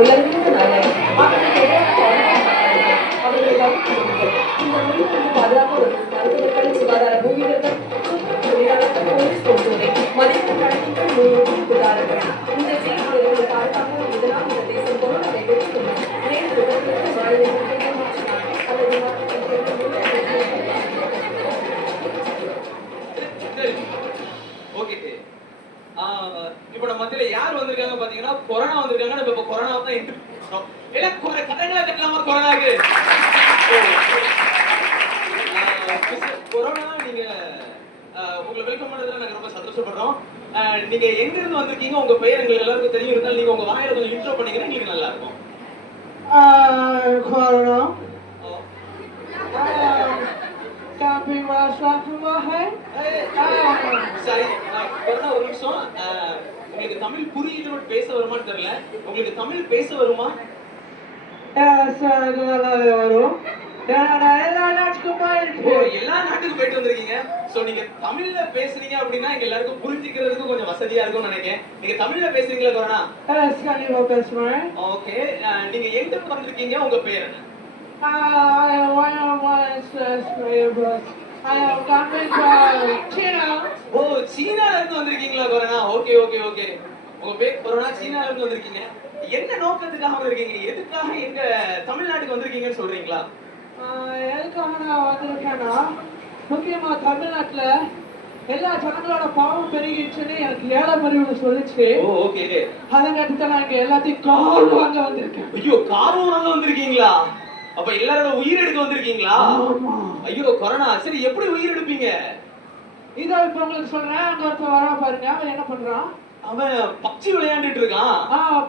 உயர்ந்த நாளை மக்களுக்கு அவர்களை கவனிக்கிறது. இந்த நோயிலிருந்து பாதுகாப்பவர்கள் மருத்துவர்கள், சுகாதார ஊழியர்கள், தொழிலாளர்கள், போலீஸ் போன்றோரை மனித கணக்கிற்கு முன்னுதாரணங்கள். இந்த செய்திகளை பாதுகாக்க இதனால் இந்த தேசம் கொரோனாவை வெற்றிக்கொள்ளும். நேற்று விவரங்களுக்கு வாழ்வை மாற்றினார் அல்லது இப்ப நம்ம மத்தியில யார் வந்திருக்காங்க பாத்தீங்கன்னா கொரோனா வந்திருக்காங்க. நம்ம இப்ப கொரோனா தான் இன்ட்ரோ இல்ல கதைகளா கட்டலாமா கொரோனாக்கு? கொரோனா நீங்க உங்களை வெல்கம் பண்ணதுல நாங்க ரொம்ப சந்தோஷப்படுறோம். நீங்க எங்க இருந்து வந்திருக்கீங்க? உங்க பெயர் எங்களுக்கு எல்லாருக்கும் தெரியும். இருந்தாலும் நீங்க உங்க வாயில கொஞ்சம் இன்ட்ரோ பண்ணீங்கன்னா எங்களுக்கு நல்லா இருக்கும். கொரோனா சரி, கொரோனா ஒரு நிமிஷம். உங்களுக்கு தமிழ் புரியுது பேச வருமான்னு தெரியல. உங்களுக்கு தமிழ் பேச வருமா? வரும். எல்லா நாட்டுக்கும் போயிட்டு வந்திருக்கீங்க. சோ நீங்க தமிழ்ல பேசுறீங்க அப்படின்னா எங்க எல்லாருக்கும் புரிஞ்சுக்கிறதுக்கு கொஞ்சம் வசதியா இருக்கும்னு நினைக்கிறேன். நீங்க தமிழ்ல பேசுறீங்களா கொரோனா? கண்டிப்பா பேசுவேன். ஓகே, நீங்க எங்க இருந்து வந்திருக்கீங்க? உங்க பேர் என்ன? ஓ, சீனால இருந்து வந்திருக்கீங்களா கொரோனா? Okay okay okay. உங்க பேர் கொரோனா, சீனால இருந்து வந்திருக்கீங்க. என்ன நோக்கத்துக்காக வந்திருக்கீங்க? எதுக்காக எங்க தமிழ்நாட்டுக்கு வந்திருக்கீங்கன்னு சொல்றீங்களா? எதுக்காக நான் வந்திருக்கேன்னா, முக்கியமா தமிழ்நாட்டுல எல்லா ஜனங்களோட பாவம் பெருகிடுச்சுன்னு எனக்கு ஏழாமறிவு சொல்லிச்சு. அதனால நான் இங்க எல்லாத்தையும் கால் வாங்க வந்திருக்கேன். ஐயோ, கால் வாங்க வந்திருக்கீங்களா? அப்ப எல்லாரோட உயிர் எடுக்க வந்திருக்கீங்களா? ஐயோ கொரோனா, சரி எப்படி உயிர் எடுப்பீங்க? இதோ இப்ப உங்களுக்கு சொல்றேன். அங்க ஒருத்தர் வரா பாருங்க. அவன் என்ன பண்றான்? அவன் பப்ஜி விளையாண்டுட்டு இருக்கான்.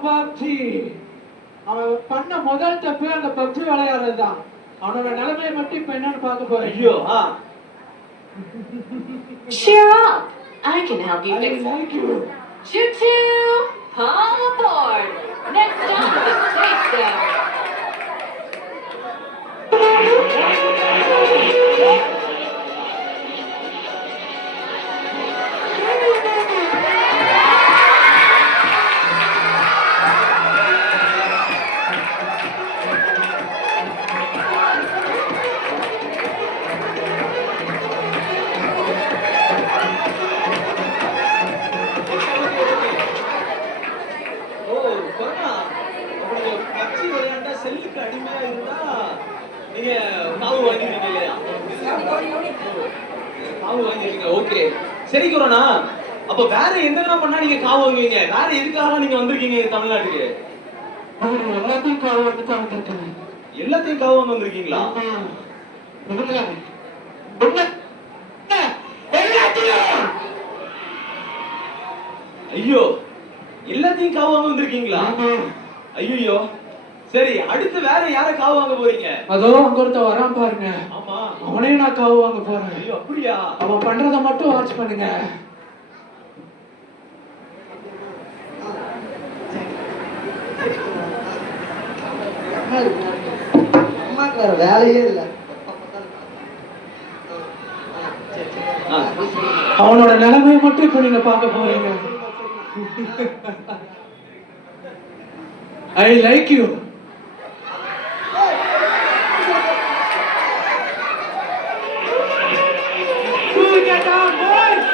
பப்ஜி. அவன் பண்ண முதல் தப்பு அந்த பப்ஜி விளையாடுறதுதான். அவனோட நிலைமையை மட்டும் இப்ப என்னன்னு பார்க்க போறேன். ஐயோ, Cheer up! I can help you fix it. Thank you. Choo choo! All aboard! Next stop is Takedown. செல்லுக்கு அடிமையா இருந்தா நீங்க காவு வாங்கிருக்கீங்க இல்லையா? காவு வாங்கிருக்கீங்க. ஓகே, சரி கொரோனா, அப்ப வேற என்னெல்லாம் பண்ணா நீங்க காவு வாங்குவீங்க? வேற எதுக்காக நீங்க வந்திருக்கீங்க தமிழ்நாட்டுக்கு? எல்லாத்தையும் காவு வாங்க தான் வந்திருக்கேன். எல்லாத்தையும் காவு வாங்க வந்திருக்கீங்களா? ஐயோ, எல்லாத்தையும் காவு வாங்க வந்திருக்கீங்களா? ஐயோ, சரி, அடுத்து வேற யார காவு வாங்க போறீங்க? அதோ அங்க ஒருத்த வரான் பாருங்க. ஆமா, அவனையும் நான் காவு வாங்க போறேன். ஐயோ அப்படியா? அவன் பண்றத மட்டும் வாட்ச் பண்ணுங்க. அம்மாக்கு வேற வேலையே இல்ல. அவனோட நிலைமையை மட்டும் இப்ப நீங்க பார்க்க போறீங்க. I like you. Get down, boys!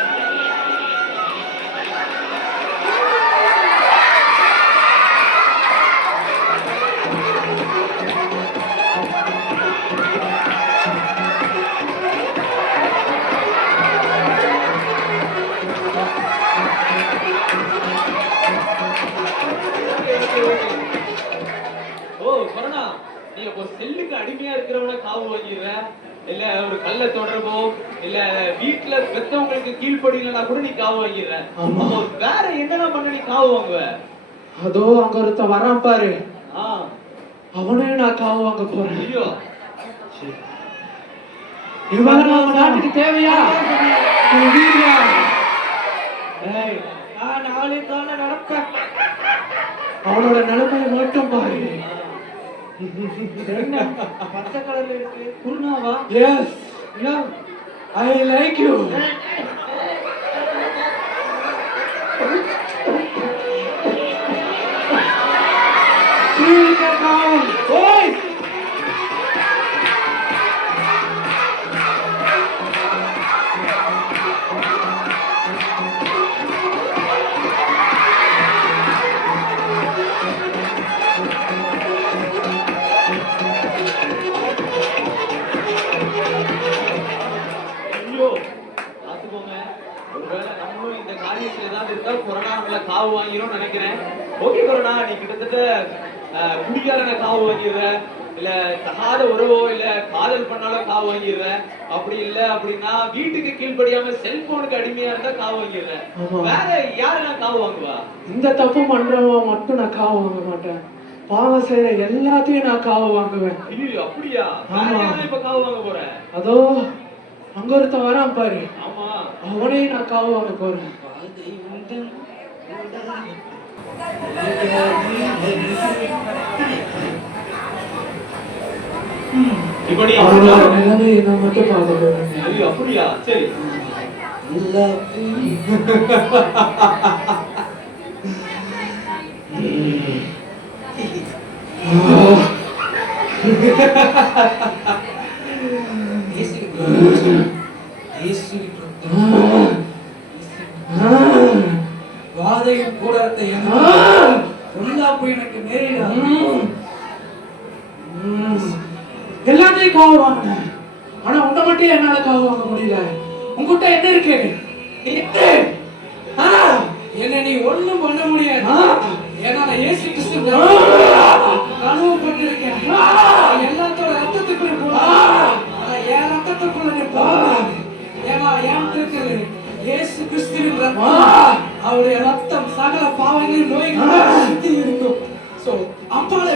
Corona, நீங்க இப்போ செல்லுக்கு அடிமையா இருக்கிறவன காவு வாங்கிடுற, இல்ல ஒரு கள்ள தொடர்போ இல்ல வீட்டுல பெத்தவங்களுக்கு கீழ்படியிலனா கூட நீ காவு வாங்கிடுற. வேற என்னென்ன பண்ண நீ காவு வாங்குவ? அதோ அங்க ஒருத்த வரான் பாரு. அவனையும் நான் காவு வாங்க போறேன். ஐயோ, இவன் நம்ம நாட்டுக்கு தேவையா? நான் நாளைக்கு தானே நடப்பேன். அவனோட நிலைமையை மட்டும் பாரு. என்ன பச்சை கலர்ல இருக்கு? குருணாவா? Yes, I like you. ஓய் ஐயோ பாத்துக்கோங்க, ஒருவேளை நம்மளும் இந்த காரியத்துல ஏதாவது இருந்தா கொரோனா நம்மள காவு வாங்கிரும் நினைக்கிறேன். ஓகே கொரோனா, நீ கிட்டத்தட்ட குடியாரன காவு வாங்கிடுற, இல்ல தகாத உறவோ இல்ல காதல் பண்ணாலும் காவு வாங்கிடுற, அப்படி இல்ல அப்படின்னா வீட்டுக்கு கீழ்படியாம செல்போனுக்கு அடிமையா இருந்தா காவு வாங்கிடுற. வேற யாரெல்லாம் காவு வாங்குவா? இந்த தப்பு பண்றவன் மட்டும் நான் காவு வாங்க மாட்டேன், பாவம் செய்யற எல்லாத்தையும் நான் காவு வாங்குவேன். ஐயோ அப்படியா? வேற யாரெல்லாம் இப்ப காவு வாங்க போற? அதோ அங்க ஒருத்தன் வரான் பாரு, ஆமா, அவனையும் நான் காவு வாங்க போறேன். இப்ப நீ அவனோட நிலைமையை நான் மட்டும் பார்க்க போறேன். ஐயோ அப்படியா? சரி. வாதையும் கூடத்தை எனக்கு நேரிடா. எல்லாத்தையும் காவு வாங்கினேன், ஆனா உன்னை மட்டும் என்னால காவு வாங்க முடியல. உங்ககிட்ட என்ன இருக்கு? என்ன நீ ஒண்ணும் பண்ண முடியாது. ஏன்னா நான் இயேசு கிறிஸ்து கனவு பண்ணிருக்கேன். எல்லாத்தோட ரத்தத்துக்குள்ள போறேன், என் ரத்தத்துக்குள்ள நீ போறேன். ஏன்னா என் இருக்கிறது இயேசு கிறிஸ்துவின் ரத்தம். அவருடைய ரத்தம் சகல பாவங்கள் நோய்களை சுத்தி இருக்கும். சோ அப்பாலே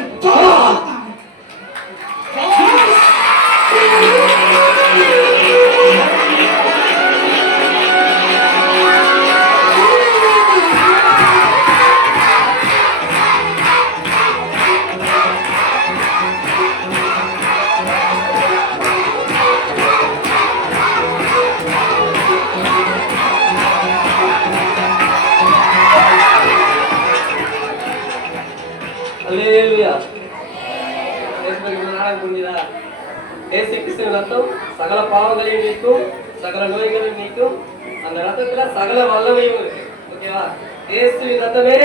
அல்லேலூயா. இயேசு கிறிஸ்துவின் ரத்தம் சகல பாவங்களையும் நீக்கும், சகல நோய்களையும் நீக்கும். அந்த ரத்தத்துல சகல வல்லமையும் இருக்கு. ஓகேவா? இயேசுவின் ரத்தமே,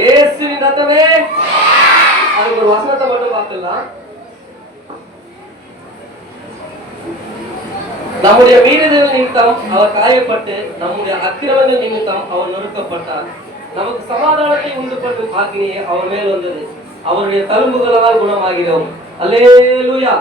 இயேசுவின் ரத்தமே. அதுக்கு ஒரு வசனத்தை மட்டும் பார்த்துடலாம். நம்முடைய மீறுதல் நிமித்தம் அவர் காயப்பட்டு, நம்முடைய அக்கிரமங்கள் நிமித்தம் அவர் நொறுக்கப்பட்டார். நமக்கு சமாதானத்தை உண்டு பண்ணும் ஆக்கினியே அவர் மேல் வந்தது. அவருடைய தழும்புகளால் குணமாகிறோம். அல்லேலூயா.